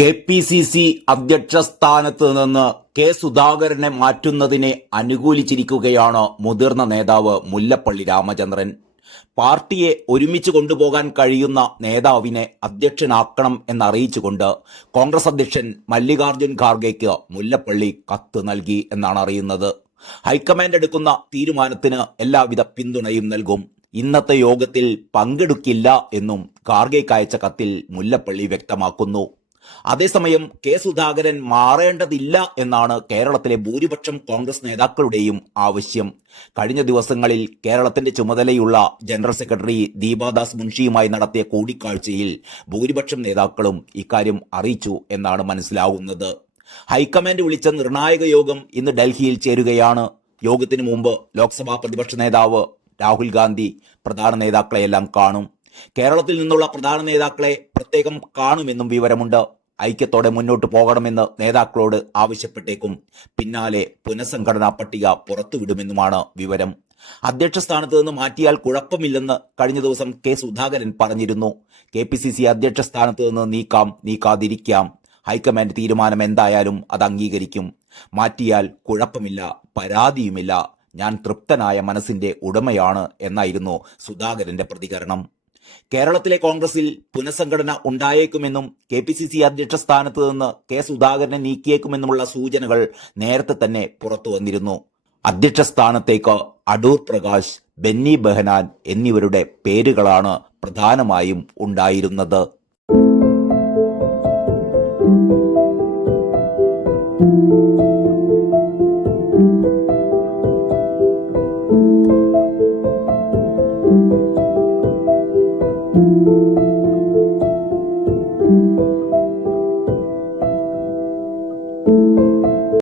KPCC അധ്യക്ഷ സ്ഥാനത്ത് നിന്ന് കെ. സുധാകരനെ മാറ്റുന്നതിനെ അനുകൂലിച്ചിരിക്കുകയാണ് മുതിർന്ന നേതാവ് മുല്ലപ്പള്ളി രാമചന്ദ്രൻ. പാർട്ടിയെ ഒരുമിച്ച് കൊണ്ടുപോകാൻ കഴിയുന്ന നേതാവിനെ അധ്യക്ഷനാക്കണം എന്നറിയിച്ചുകൊണ്ട് കോൺഗ്രസ് അധ്യക്ഷൻ മല്ലികാർജ്ജുൻ ഖാർഗെയ്ക്ക് മുല്ലപ്പള്ളി കത്ത് നൽകി എന്നാണ് അറിയുന്നത്. ഹൈക്കമാൻഡ് എടുക്കുന്ന തീരുമാനത്തിന് എല്ലാവിധ പിന്തുണയും നൽകും. ഇന്നത്തെ യോഗത്തിൽ പങ്കെടുക്കില്ല എന്നും ഖാർഗെയ്ക്ക് അയച്ച കത്തിൽ മുല്ലപ്പള്ളി വ്യക്തമാക്കുന്നു. അതേസമയം കെ. സുധാകരൻ മാറേണ്ടതില്ല എന്നാണ് കേരളത്തിലെ ഭൂരിപക്ഷം കോൺഗ്രസ് നേതാക്കളുടെയും ആവശ്യം. കഴിഞ്ഞ ദിവസങ്ങളിൽ കേരളത്തിന്റെ ചുമതലയുള്ള ജനറൽ സെക്രട്ടറി ദീപാദാസ് മുൻഷിയുമായി നടത്തിയ കൂടിക്കാഴ്ചയിൽ ഭൂരിപക്ഷം നേതാക്കളും ഇക്കാര്യം അറിയിച്ചു എന്നാണ് മനസ്സിലാവുന്നത്. ഹൈക്കമാൻഡ് വിളിച്ച നിർണായക യോഗം ഇന്ന് ഡൽഹിയിൽ ചേരുകയാണ്. യോഗത്തിന് മുമ്പ് ലോക്സഭാ പ്രതിപക്ഷ നേതാവ് രാഹുൽ ഗാന്ധി പ്രധാന നേതാക്കളെയെല്ലാം കാണും. കേരളത്തിൽ നിന്നുള്ള പ്രധാന നേതാക്കളെ പ്രത്യേകം കാണുമെന്നും വിവരമുണ്ട്. ഐക്യത്തോടെ മുന്നോട്ട് പോകണമെന്ന് നേതാക്കളോട് ആവശ്യപ്പെട്ടേക്കും. പിന്നാലെ പുനഃസംഘടനാ പട്ടിക പുറത്തുവിടുമെന്നുമാണ് വിവരം. അധ്യക്ഷ സ്ഥാനത്ത് നിന്ന് മാറ്റിയാൽ കുഴപ്പമില്ലെന്ന് കഴിഞ്ഞ ദിവസം കെ. സുധാകരൻ പറഞ്ഞിരുന്നു. കെ.പി.സി.സി അധ്യക്ഷ സ്ഥാനത്ത് നിന്ന് നീക്കാതിരിക്കാം. ഹൈക്കമാൻഡ് തീരുമാനം എന്തായാലും അത് അംഗീകരിക്കും. മാറ്റിയാൽ കുഴപ്പമില്ല, പരാതിയുമില്ല. ഞാൻ തൃപ്തനായ മനസ്സിന്റെ ഉടമയാണ് എന്നായിരുന്നു സുധാകരന്റെ പ്രതികരണം. കേരളത്തിലെ കോൺഗ്രസിൽ പുനഃസംഘടന ഉണ്ടായേക്കുമെന്നും കെ.പി.സി.സി അധ്യക്ഷ സ്ഥാനത്ത് നിന്ന് കെ. സുധാകരനെ നീക്കിയേക്കുമെന്നുമുള്ള സൂചനകൾ നേരത്തെ തന്നെ പുറത്തു വന്നിരുന്നു. അധ്യക്ഷ സ്ഥാനത്തേക്ക് അടൂർ പ്രകാശ്, ബെന്നി ബെഹനാൻ എന്നിവരുടെ പേരുകളാണ് പ്രധാനമായും ഉണ്ടായിരുന്നത്.